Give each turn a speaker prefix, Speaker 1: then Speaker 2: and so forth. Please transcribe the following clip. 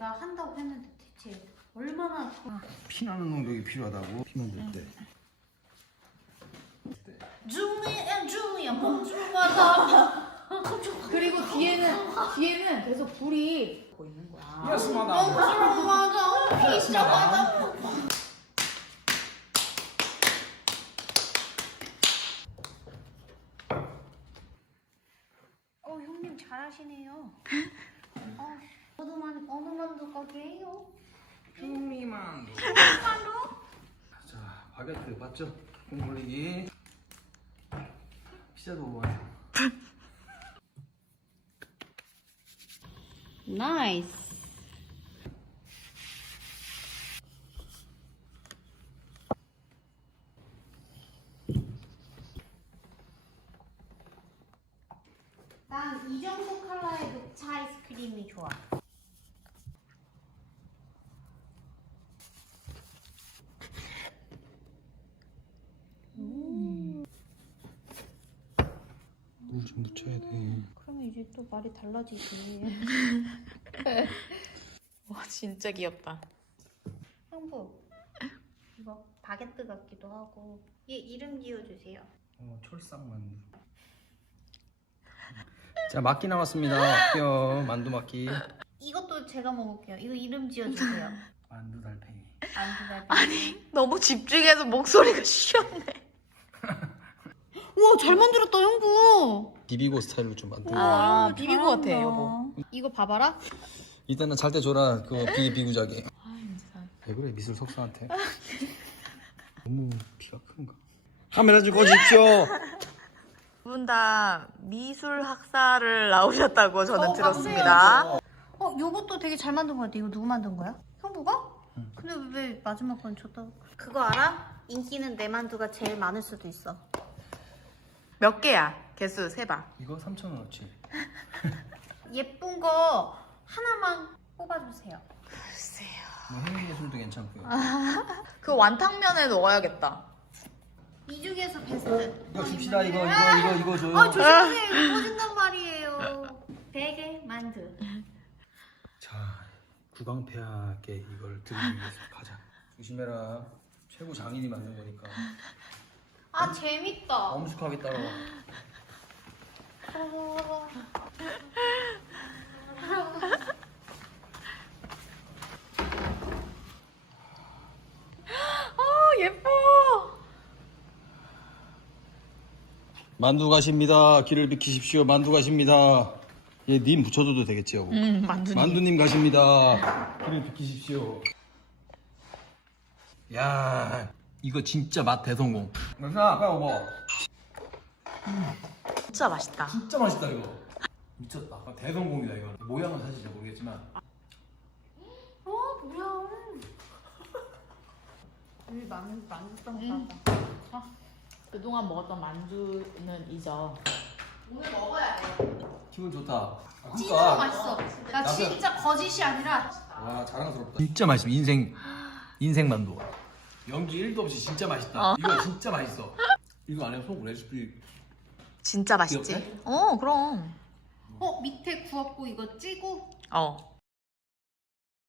Speaker 1: 내가 한다고 했는데 대체 얼마나
Speaker 2: 피나는 농력이 필요하다고. 피 만들 때.
Speaker 1: 중이야 뽕주마다.
Speaker 3: 그리고 뒤에는 계속 불이 보이는 거야.
Speaker 1: 맞아. 피 시작하다. 형님 잘하시네요. 어느 만두 가게예요?
Speaker 2: 쭈미만두. 자, 바게트 봤죠? 콩 올리기. 피자도 먹어야죠.
Speaker 1: 나이스. 난 이 정도 컬러의 녹차 아이스크림이 좋아.
Speaker 2: 물 좀 묻혀야 돼.
Speaker 1: 그러면 이제 또 말이 달라지지.
Speaker 3: 와 진짜 귀엽다.
Speaker 1: 형부, 이거 바게트 같기도 하고. 얘 이름 지어주세요.
Speaker 2: 철상만두. 자, 막기 남았습니다. 뼈 만두 막기.
Speaker 1: 이것도 제가 먹을게요. 이거 이름 지어주세요.
Speaker 2: 만두 달팽이.
Speaker 3: 아니 너무 집중해서 목소리가 쉬었네.
Speaker 1: 우와 잘 만들었다 형부.
Speaker 2: 비비고 스타일로 좀 만들어.
Speaker 3: 아 비비고 같아 여보.
Speaker 1: 이거 봐봐라.
Speaker 2: 일단은 잘 때 줘라. 그거 비구자기.
Speaker 3: 아 진짜.
Speaker 2: 왜 그래 미술 석사한테? 너무 피가 큰가? 카메라 좀 꺼주십시오.
Speaker 3: 두 분 다 미술 학사를 나오셨다고 저는
Speaker 1: 어,
Speaker 3: 들었습니다.
Speaker 1: 요것도 되게 잘 만든 거 같아. 이거 누구 만든 거야? 형부가?
Speaker 2: 응.
Speaker 1: 근데 왜 마지막 건 줬다? 그거 알아? 인기는 내 만두가 제일 많을 수도 있어.
Speaker 3: 몇 개야? 개수 세봐.
Speaker 2: 이거 3,000원어치.
Speaker 1: 예쁜 거 하나만 뽑아주세요.
Speaker 3: 글쎄요.
Speaker 2: 뭐 해외예술도 괜찮고요.
Speaker 3: 그 완탕면에 넣어야겠다.
Speaker 1: 이 중에서 베스트.
Speaker 2: 이거 줍시다. 이거 줘요.
Speaker 1: 조심하세요. 이거 터진단 말이에요. 베개 만두.
Speaker 2: 자, 구강폐하께 이걸 드리기 위해서 가자. 조심해라. 최고 장인이 만든 거니까.
Speaker 1: 아 재밌다.
Speaker 2: 엄숙하게 따라와.
Speaker 3: 예뻐.
Speaker 2: 만두 가십니다. 길을 비키십시오. 만두 가십니다. 얘 님 붙여줘도 되겠지 여보.
Speaker 3: 만두님.
Speaker 2: 만두님 가십니다. 길을 비키십시오. 야, 이거 진짜 맛 대성공. 영상아, 빨리 먹어.
Speaker 3: 진짜 맛있다.
Speaker 2: 진짜 맛있다 이거. 미쳤다. 대성공이다 이거. 모양은 사실 잘 모르겠지만.
Speaker 1: 뭐야? 우리 만두빵 싸다.
Speaker 3: 그동안 먹었던 만두는 잊어.
Speaker 1: 오늘 먹어야 돼.
Speaker 2: 기분 좋다.
Speaker 1: 찐으로 맛있어. 나
Speaker 2: 나도-
Speaker 1: 진짜 거짓이 아니라.
Speaker 2: 와, 자랑스럽다. 진짜 맛있어. 인생 만두. 연기 1도 없이 진짜 맛있다. 이거 진짜 맛있어. 이거 안에 속 레시피.
Speaker 3: 진짜 맛있지?
Speaker 2: 귀엽네?
Speaker 3: 그럼.
Speaker 1: 밑에 구웠고 이거 찌고.